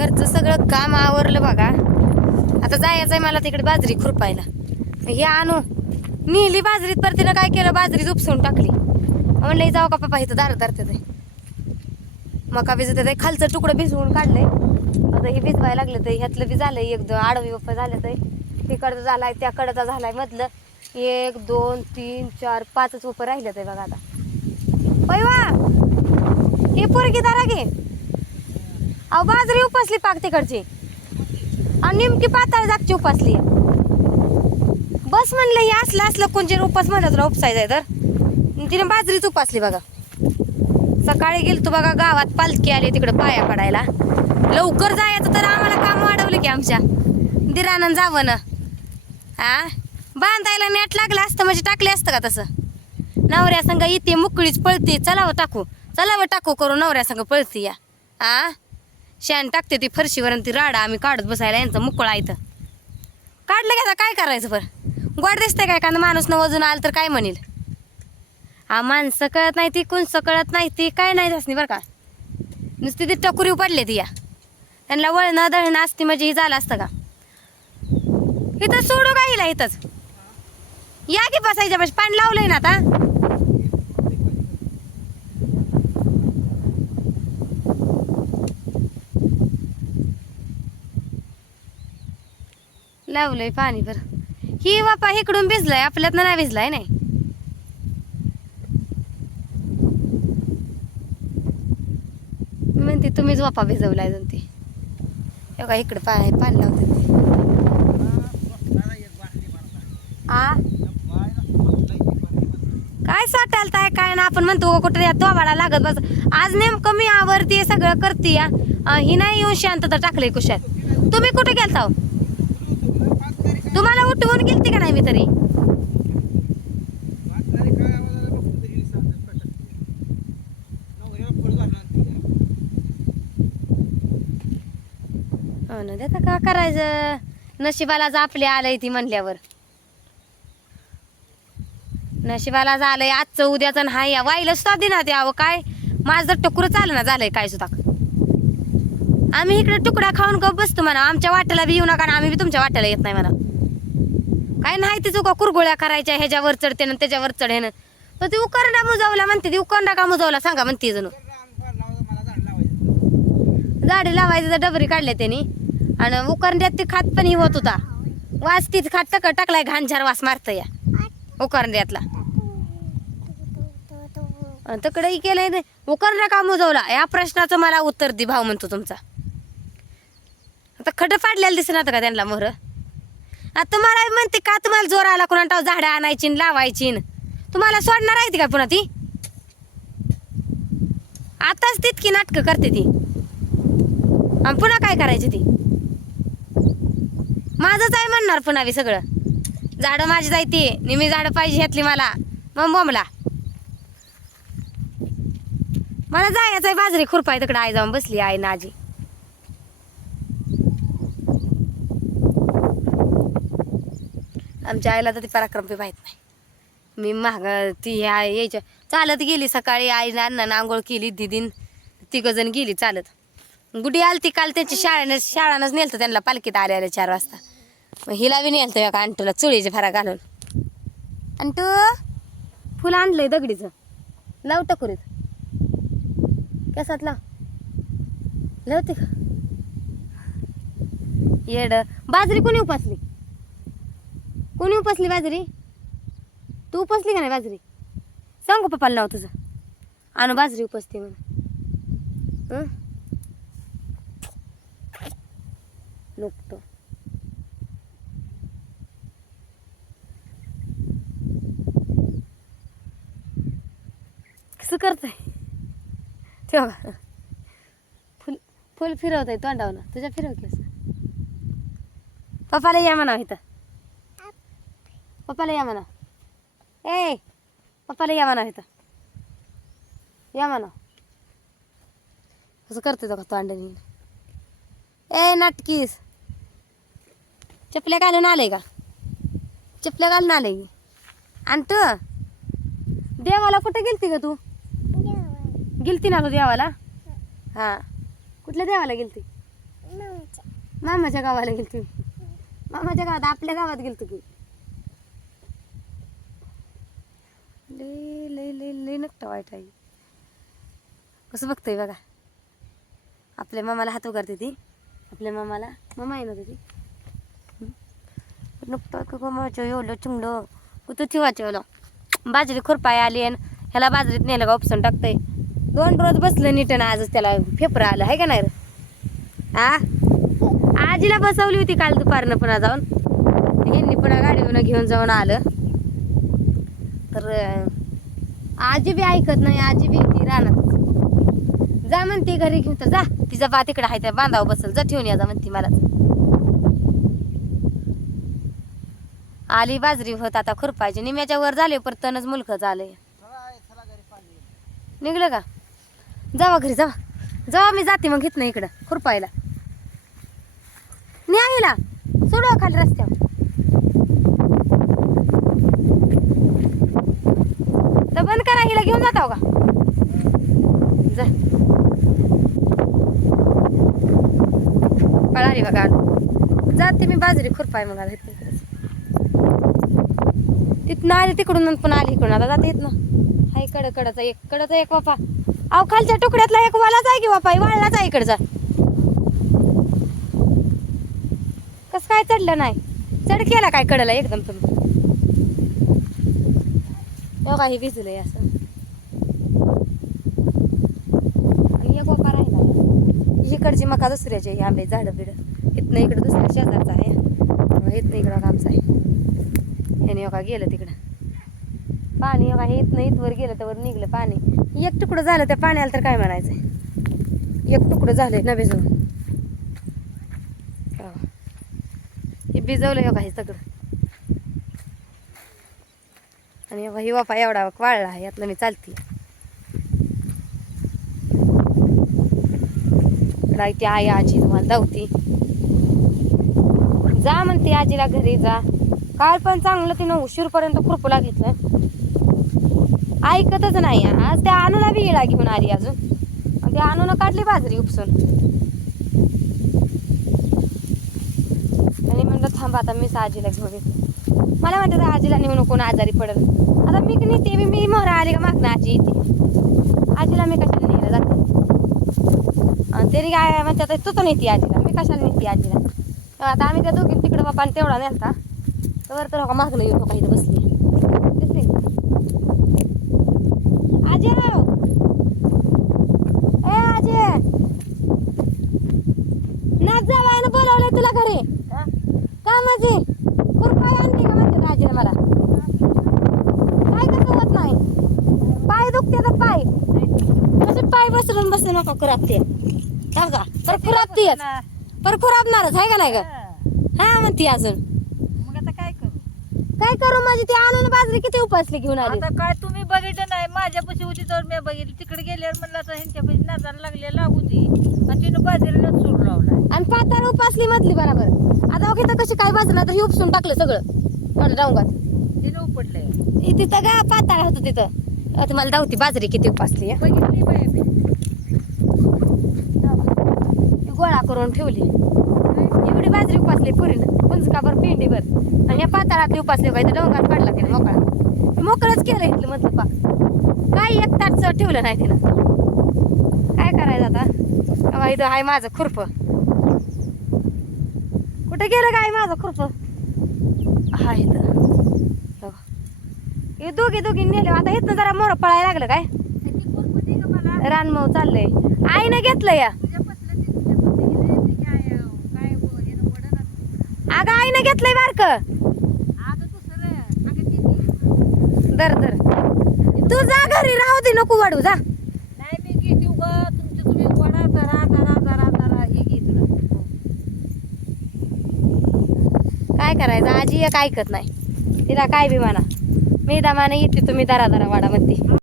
घरचं सगळं काम आवरलं बघा. आता जायचं आहे मला तिकडे बाजरी खुरपायला. हे आणू. नेली बाजरीत पर तिनं काय केलं? बाजरी उपसून टाकली. म्हणलं जाऊ का पप्पा इथं दार धरते ते. मका भिजत ते. खालचं तुकडं भिजवून काढलंय. आता हे भिजवायला लागलं तर ह्यातलं बी झालंय एक दोन आडवी बप्पा झालं तर तिकडचं झालाय त्या कडचा झालाय मधलं. एक दोन तीन चार पाचच उपर राहिलं ते बघा आता. पैवा! वा हे पोरगी दारा घे. अहो बाजरी उपसली पाक तिकडची. आणि नेमकी पाताळ जागची उपासली. बस म्हणलं हे असलं असलं कोणचे उपास म्हणत ना उपसायचंय तर. तिने बाजरीच उपासली बघा. सकाळी गेल तू बघा गावात पालखी आली तिकडे पाया पडायला. लवकर जायचं तर आम्हाला काम वाढवलं की आमच्या. दिरानं जावं ना हा बांधायला नेट लागलं असतं म्हणजे टाकले असतं का तसं? नवऱ्या संघ येते मुकळीच पळते. चलावं हो, टाकू. चलावं हो, टाकू करू नवऱ्या संघ पळते या. आ? शेण टाकते ती फरशीवर आणि ती राडा आम्ही काढत बसायला यांचं मुकळा इथं. काढलं की आता काय करायचं बरं? गोड दिसतंय काय? कारण माणूस न वजून आलं तर काय म्हणेल? हा माणसं कळत नाही ती कुणसं कळत नाही ती काय नाही असणी बरं का? नुसती ती टकुरी पडले ती या. त्यांना वळणं दळणं असती म्हणजे ही झालं असतं का? इथं सोडू का हिला इथंच? या की बसायच्या पाशी? पाणी लावलंय ना आता? लावलंय पाणी बरं. ही बापा इकडून भिजलाय आपल्यात नाही भिजलाय नाही. मी म्हणते तुम्हीच वापा भिजवलाय जण ते. हे का इकडे पाणी पाणी लावते आ? काय साठालताय काय ना आपण म्हणतो कुठे या तोबाडा लागत बस. आज नेमकं मी आवरते सगळं करते ही नाही येऊन शांतता टाकले कुशात. तुम्ही कुठे गेलता हो? तुम्हाला उठवून गेलते का नाही मी तरी? हो ना देता का करायचं? नशिबालाच आपले आलंय ती म्हणल्यावर. नशिबाला आलंय आजचं उद्याचं नाही या वाईला सुद्धा दिना अहो काय? माझं जर टुकर चालू ना झालंय काय सुद्धा. आम्ही इकडे तुकडा खाऊन गप बसतो म्हणा आमच्या वाट्याला बी येऊ नका आणि आम्ही बी तुमच्या वाट्याला येत नाही म्हणा. काय नाही ते चुका कुरगोळ्या करायच्या ह्याच्यावर चढते ना त्याच्यावर चढेन. पण ती उकरडा मुजावला म्हणते ती उकरडा का मुजवला सांगा म्हणते जणू झाडे लावायचं तर डबरी काढले त्यांनी. आणि उकरंड्यात ते खात पण होत होता. वास तीच खात टक टाकलाय घाणझार वास मारत या. उकरंड्यातला. आणि केलंय उकरडा का मुजवला? या प्रश्नाचं मला उत्तर दे भाव म्हणतो तुमचा. आता खड पाडलेलं दिसणार का त्यांना मोहर? तुम्हाला म्हणते का तुम्हाला जोर आला कोणा टाव झाडं आणायची न लावायची न? तुम्हाला सोडणार आहे ती का पुन्हा ती? आताच तितकी नाटकं करते ती. आणि पुन्हा काय करायची ती? माझंच आहे म्हणणार पुन्हा मी सगळं. झाडं माझी जायती निमी झाडं पाहिजे घेतली मला. मग बोमला मला जायचं आहे बाजरी खुरपाय तिकडे. आई जाऊन बसली आई ना आजी आमच्या आईला तर ती पराक्रम बी माहीत नाही. मी माग ती ह्या यायच्या चालत गेली सकाळी आईनं अण्णानं आंघोळ केली दिदीन तिघंजण गेली चालत. गुडी आली ती काल त्यांची शाळेनं शाळानंच नेलतं त्यांना पालखीत आले आले चार वाजता. मग हिला बी नेलतं एका अंटूला चुळीचे फरा घालून. अंटू फुलं आणलंय दगडीचं. लाव टकुरीत. कसात लाव लावते का येड. बाजरी कोणी उपासली? कोणी उपसली बाजरी? तू उपसली का नाही बाजरी? सांगू पप्पाला नाव तुझं. आणू बाजरी उपसते म्हणून. नुकतो. कसं करताय? तेव्हा फुल फुल फिरवताय तोंडावनं तुझ्या फिरव की असं पप्पाला या म्हणा इथं. पप्पाला या म्हणा. ए पप्पाला या म्हणा इथं. या म्हणा. कसं करते तो का तोंडाने ए नाटकीस. चपल्या घालून आले का? चपल्या घालून आले की. आणि तू? देवाला कुठे गेलती का तू? गेलती ना तू देवाला? हा. कुठल्या देवाला गेलती? मामाच्या गावाला गेलतो. मामाच्या गावात आपल्या गावात गेलतो की. लय लय लय लय नकटा वाईट आहे. कसं बघतंय बघा. आपल्या मामाला हात उगारते ती. आपल्या मामाला. मामा आहे ना ती. नुकतं का एवढं चिंगलं कुठं ठेवायचं एवढं बाजरी खुरपाय आली आणि ह्याला बाजरीत नेलं का ऑप्शन टाकतंय. दोन रोज बसलं नीट ना आजच त्याला फेफरं आलं. आहे का नाही आ? आजीला बसवली होती काल दुपारनं पुन्हा जाऊन. यांनी पुन्हा गाडीवरून घेऊन जाऊन आलं. तर आजी बी ऐकत नाही आजी बी ती राहणार जा म्हणते घरी घेऊन तर जा. तिचा बा तिकडे आहे त्या बांधावं बसल. जा ठेवून या जा म्हणते मला आली बाजरी होत आता खुरपायची. निम्याच्या वर झाले पर तनच मुलख झालंय निघलं का? जावा घरी जावा. जावा मी जाते मग घेत नाही इकडं खुरपायला. न्यायला सोडवा खाली रस्त्यावर तर बंद घेऊन जाता का? जा. पळाली बघा. जाते मी बाजरी खुरपाय मग आता तिथनं आली तिकडून पण आली इकडून. आता जाते येत ना हाय कड कडचा एक कडचा एक बापा. अहो खालच्या तुकड्यातला एक वालाच आहे की बापा? वाळलाच आहे इकडचा कस काय चढलं नाही? चढ केला काय कडला एकदम तुम्ही? तेव्हा काही भिजलंय असं आणि एक वापा राहिला इकडची मका दुसऱ्याची आहे आंबे झाडं बिडं. इथनं इकडं दुसऱ्या शेजारचा आहे. इथनं इकडं आमचं आहे. ह्याने योगा गेलं तिकडं. पाणी योगा हे इथनं इथवर गेलं तर वर निघलं पाणी. एक तुकडं झालं त्या पाण्याला तर काय म्हणायचं एक तुकडं झालंय न भिजवून. हो. हे भिजवलं योगा हे सगळं. आणि योगा ही वापा एवढा वाळला आहे यातनं मी चालते ती आई आजी तुम्हाला धावती. जा म्हणते आजीला घरी जा. काल पण चांगलं तिनं उशीरपर्यंत खुरपूला घेतलं. ऐकतच नाही आज त्या आणूला बी येळा घेऊन आली अजून. आणि त्या आणून काढली बाजरी उपसून. आणि म्हणलं थांब आता मीच आजीला घेऊन येते. मला म्हणतात आजीला नेऊ नको आजारी पडेल. आता मी नेते मी मी मोहरा आली का मागणं आजी येते. आजीला मी कशाला नेलं? जाते आणि त्यांनी काय म्हणतात तू तर नेते आजीला मी कशाला नेते आजीला? तर आता आम्ही त्या दोघी तिकडे बापा तेवढा नेलता. तर तर हो मागणं येऊन हो इथं बसली? आजी ए आजी. नाच जावायला बोलावलंय तुला घरी. का माझी? खुरपाय आणली का म्हणते मला? काय कसं होत नाही. पाय दुखते तर पाय. पाय बसरून बसू नको खुरापते का? का पर खुरापते पर खुरापणारच आहे का नाही ग? हा म्हणते अजून. मग आता काय करू? काय करू माझी ती आणून बाजरी किती उपासली घेऊन आली? आता काय तुम्ही बघितलं नाही माझ्यापाशी होती तर मी बघितली. तिकडे गेल्यावर म्हणलं आता ह्यांच्यापाशी नजर लागले लागू दे. आणि तिनं बाजरीला सूर लावलाय. आणि पाताळ उपासली मधली बरोबर. आता बघ इथं कशी काय बाजूला तर ही उपसून टाकलं सगळं. डांगात तिनं उपडलंय. तिथं का पाताळ होतं तिथं. अं, तुम्हाला धावती बाजरी किती उपासली. बघितली बाई मी. ती गोळा करून ठेवली. एवढी बाजरी उपासली पुरीनं पुंजकाभर पिंडीभर. आणि या पाताळातली उपासली काय डोंगात काढला तिने मोकळा. मोकळच केलं इथलं मधलं पाक. काही एक ताटचं ठेवलं नाही तिनं. काय करायचं आता? इथं आहे माझं खुरप. कुठे गेलं काय माझं खुरप? हा इथं. हो. दोघी दोघी नेले आता इथनं जरा मोर पळायला लागलं काय? रानमऊ चाललंय. आईनं घेतलं या तुझ्या पसलं ते तुझ्या पसलं ते काय काय ब- हे वडं अगं आईनं घेतलंय बारक. दर दर. तू जा घरी राहू दे नको वाढू जा. नाही मी घेते उगा. तुमचे तुम्ही हे काय करायचं? आजी एक ऐकत नाही. तिला काय बी म्हणा. मी दमाने येते तुम्ही दरा दरा वाडा म्हणते